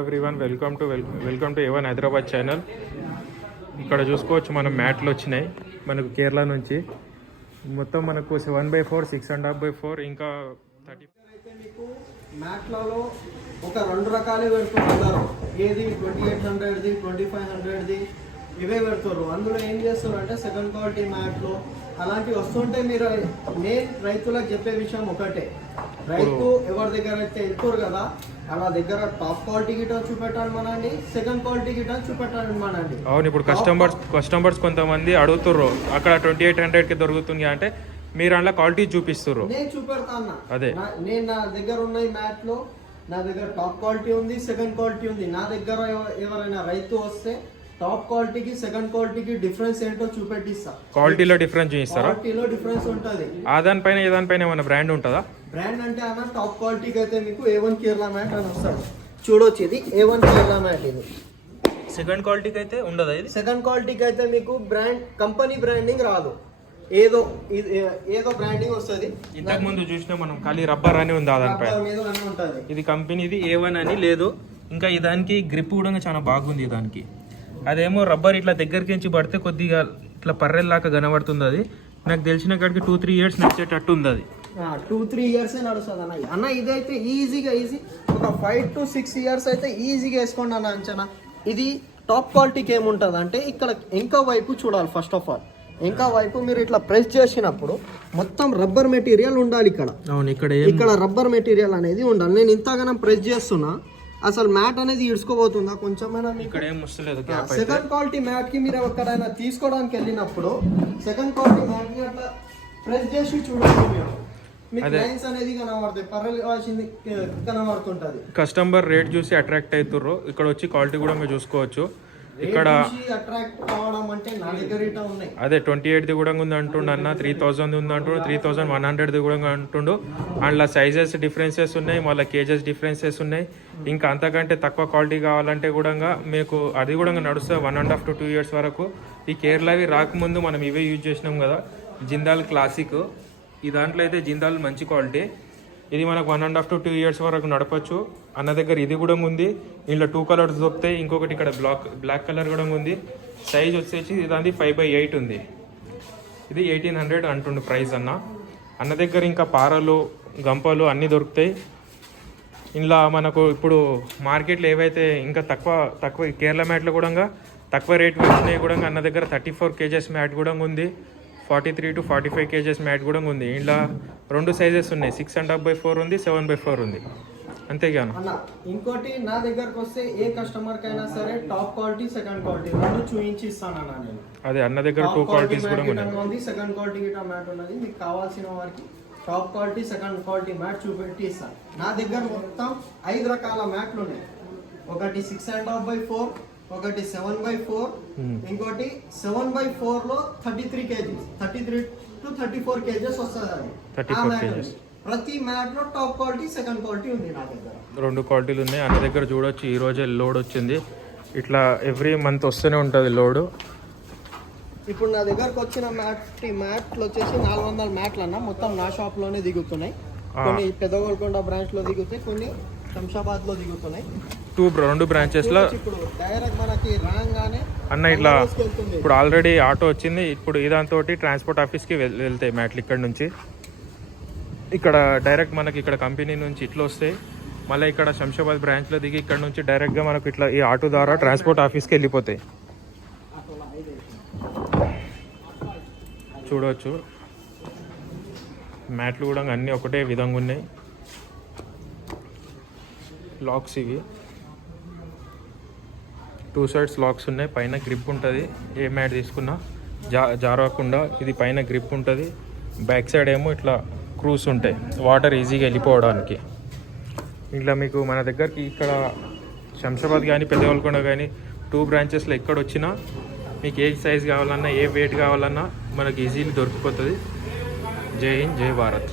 Everyone welcome to A1 Hyderabad channel. ఇక్కడ చూసుకోవచ్చు మనం మ్యాట్లు వచ్చినాయి మనకు కేరళ నుంచి. మొత్తం మనకు 7x4, 6.5x4 ఇంకా 30. అయితే మీకు మ్యాట్లలో ఒక రెండు రకాలే పెడుతున్నారు. ఏది 2800ది, 2500ది ఇవే పెడుతున్నారు. అందులో ఏం చేస్తున్నారు అంటే సెకండ్ క్వాలిటీ మ్యాట్లు అలాంటివి వస్తుంటే మీరు నేను రైతులకు చెప్పే విషయం ఒకటే, రైతు ఎవరి దగ్గర అయితే వెళ్తారు కదా అలా దగ్గర టాప్ క్వాలిటీ గిట చూపెట్టాలి మనండి, సెకండ్ క్వాలిటీ గిట చూపెట్టాలి మనండి. అవును, ఇప్పుడు కస్టమర్స్ కొంతమంది అడుగుతుర్రు అక్కడ 2800కి దొరుకుతుంది అంటే మీరు అందులో క్వాలిటీ చూపిస్తుర్రు. నేను చూపెడతాను. అదే నేను నా దగ్గర ఉన్నాయి మ్యాట్లో నా దగ్గర టాప్ క్వాలిటీ ఉంది, సెకండ్ క్వాలిటీ ఉంది. నా దగ్గర ఎవరైనా రైతు వస్తే టాప్ క్వాలిటీకి సెకండ్ క్వాలిటీకి డిఫరెన్స్ ఏంటో చూపెట్టిస్తా. క్వాలిటీలో డిఫరెన్స్ చూపిస్తారా? క్వాలిటీలో డిఫరెన్స్ ఉంటుంది. ఆ దానిపైన ఏ దానిపైన ఏమైనా బ్రాండ్ ఉంటుందా? బ్రాండ్ అంటే అన్న టాప్ క్వాలిటీకి అయితే మీకు A1 కేరళ మ్యాట్ అని వస్తాడు. చూడొచ్చు, ఇది A1 కేరళ మ్యాట్. ఇది సెకండ్ క్వాలిటీకి అయితే ఉండదా? ఇది సెకండ్ క్వాలిటీకి అయితే మీకు బ్రాండ్ కంపెనీ బ్రాండింగ్ రాదు, ఏదో బ్రాండింగ్ వస్తుంది. ఇంతకు ముందు చూసినా మనం ఖాళీ రబ్బర్ అని ఉంది దానిపైన. ఇది కంపెనీది A1 అని లేదు. ఇంకా ఈ దానికి గ్రిప్ కూడా చాలా బాగుంది. దానికి అదేమో రబ్బర్ ఇట్లా దగ్గరికి నుంచి పడితే కొద్దిగా ఇట్లా పర్రెల్లాగా కనబడుతుంది. అది నాకు తెలిసిన కాడికి 2-3 ఇయర్స్ నడిచేటట్టు ఉంది. అది 2-3 ఇయర్స్ నడుస్తుంది అన్న. ఇదైతే ఈజీ ఒక 5 to 6 ఇయర్స్ అయితే ఈజీగా వేసుకోండి అన్న అంచనా. ఇది టాప్ క్వాలిటీకి ఏముంటుంది అంటే ఇక్కడ ఇంకా వైపు చూడాలి. ఫస్ట్ ఆఫ్ ఆల్ ఇంకా వైపు మీరు ఇట్లా ప్రెస్ చేసినప్పుడు మొత్తం రబ్బర్ మెటీరియల్ ఉండాలి ఇక్కడ. అవును, ఇక్కడ రబ్బర్ మెటీరియల్ అనేది ఉండాలి. నేను ఇంతగానం ప్రెస్ చేస్తున్నా, అసలు మ్యాట్ అనేది ఇడుచుకోబోతుందా కొంచెమైనా? సెకండ్ క్వాలిటీ మ్యాట్ కి మీరు ఎక్కడైనా తీసుకోవడానికి వెళ్ళినప్పుడు సెకండ్ క్వాలిటీ మ్యాట్ ని అట్లా ప్రెస్ చేసి చూడండి, మీకు లైన్స్ అనేది కనబడుతుంది, పర్వాల్సింది కనబడుతుంటది. కస్టమర్ రేట్ చూసి అట్రాక్ట్ అవుతుర్రు. ఇక్కడ వచ్చి క్వాలిటీ కూడా మీరు చూసుకోవచ్చు. ఇక్కడ అట్రాక్ట్ కావడం అంటే నా దగ్గర ఉన్నాయి. అదే 28ది కూడా ఉంది అంటుండు అన్న, 3000 ఉంది అంటుండు, 3100ది కూడా అంటుండు. అందులో సైజెస్ డిఫరెన్సెస్ ఉన్నాయి, మళ్ళీ కేజెస్ డిఫరెన్సెస్ ఉన్నాయి. ఇంకా అంతకంటే తక్కువ క్వాలిటీ కావాలంటే కూడా మీకు అది కూడా నడుస్తుంది 1.5 to 2 ఇయర్స్ వరకు. ఈ కేరళవి రాకముందు మనం ఇవే యూజ్ చేసినాం కదా, జిందాల్ క్లాసిక్. ఈ దాంట్లో అయితే జిందాల్ మంచి క్వాలిటీ. ఇది మనకు 1.5 to 2 ఇయర్స్ వరకు నడపచ్చు. అన్న దగ్గర ఇది కూడా ఉంది. ఇందులో 2 కలర్స్ దొరుకుతాయి. ఇంకొకటి ఇక్కడ బ్లాక్ కలర్ కూడా ఉంది. సైజ్ వచ్చేసి దాని 5x8 ఉంది. ఇది 1800 అంటుండు ప్రైస్ అన్న దగ్గర. ఇంకా పారలు, గంపలు అన్నీ దొరుకుతాయి. ఇందులో మనకు ఇప్పుడు మార్కెట్లో ఏవైతే ఇంకా తక్కువ కేరళ మ్యాట్లు కూడా తక్కువ రేట్ వచ్చినాయి కూడా అన్న దగ్గర 34 kgs మ్యాట్ కూడా ఉంది, 43 to 45 kgs మ్యాట్ కూడా ఉంది. ఇంట్లో 2 సైజెస్ ఉన్నాయి, 6.5x4 ఉంది, 7x4 ఉంది. అంతేగాను అన్న ఇంకోటి నా దగ్గరకు వస్తే ఏ కస్టమర్ కైనా సరే టాప్ క్వాలిటీ సెకండ్ క్వాలిటీ రెండు చూపించి ఇస్తానన్నా నేను. అదే అన్న దగ్గర 2 క్వాలిటీస్ కూడా ఉన్నాయి, సెకండ్ క్వాలిటీ గిట్ట మ్యాట్ ఉన్నది. మీకు కావాల్సిన వారికి top quality second quality matte చూపెట్టి ఇస్తాను. నా దగ్గర మొత్తం 5 రకాల మ్యాట్లు ఉన్నాయి. ఒకటి 6.5x4, ఒకటి 7x4, ఇంకోటి 7x4 లో 33 kgs, 33 to 34 kgs వస్తుంది. అది 34 kgs. ప్రతి మ్యాట్ లో టాప్ క్వాలిటీ సెకండ్ క్వాలిటీ ఉంది నా దగ్గర. 2 క్వాలిటీలు ఉన్నాయి అన్న దగ్గర. చూడొచ్చు, ఈ రోజే లోడ్ వచ్చింది. ఇట్లా ఎవ్రీ మంత్ వస్తూనే ఉంటుంది లోడ్. ఇప్పుడు నా దగ్గరకు వచ్చిన మ్యాట్లు వచ్చేసి 400 మ్యాట్లు అన్న. మొత్తం నా షాప్ లోనే దిగుతున్నాయి. కొన్ని పెద్దగోల్కొండ బ్రాంచ్ లో దిగుతాయి, కొన్ని శంషాబాద్ లో దిగుతున్నాయి. 2 బ్రాంచెస్ లో ఇప్పుడు డైరెక్ట్ మనకి రాగానే అన్న ఇట్లా ఇప్పుడు ఆల్రెడీ ఆటో వచ్చింది. ఇప్పుడు ఇదాంతో ట్రాన్స్పోర్ట్ ఆఫీస్ కి వెళ్తాయి మ్యాట్లు. ఇక్కడ నుంచి ఇక్కడ డైరెక్ట్ మనకి ఇక్కడ కంపెనీ నుంచి ఇట్లా వస్తాయి. మళ్ళీ ఇక్కడ శంషాబాద్ బ్రాంచ్లో దిగి ఇక్కడ నుంచి డైరెక్ట్గా మనకు ఇట్లా ఈ ఆటో ద్వారా ట్రాన్స్పోర్ట్ ఆఫీస్కి వెళ్ళిపోతాయి. చూడవచ్చు, మ్యాట్లు కూడా అన్నీ ఒకటే విధంగా ఉన్నాయి. లాక్స్ ఇవి 2 సైడ్స్ లాక్స్ ఉన్నాయి. పైన గ్రిప్ ఉంటుంది, ఏ మ్యాట్ తీసుకున్నా జారకుండా. ఇది పైన గ్రిప్ ఉంటుంది. బ్యాక్ సైడ్ ఏమో ఇట్లా క్రూస్ ఉంటాయి, వాటర్ ఈజీగా వెళ్ళిపోవడానికి. ఇట్లా మీకు మన దగ్గరికి ఇక్కడ శంషాబాద్ కానీ పెద్దగోల్కొండ కానీ 2 బ్రాంచెస్లో ఎక్కడ వచ్చినా మీకు ఏ సైజ్ కావాలన్నా, ఏ వెయిట్ కావాలన్నా మనకి ఈజీలీ దొరికిపోతుంది. జై హింద్, జై భారత్.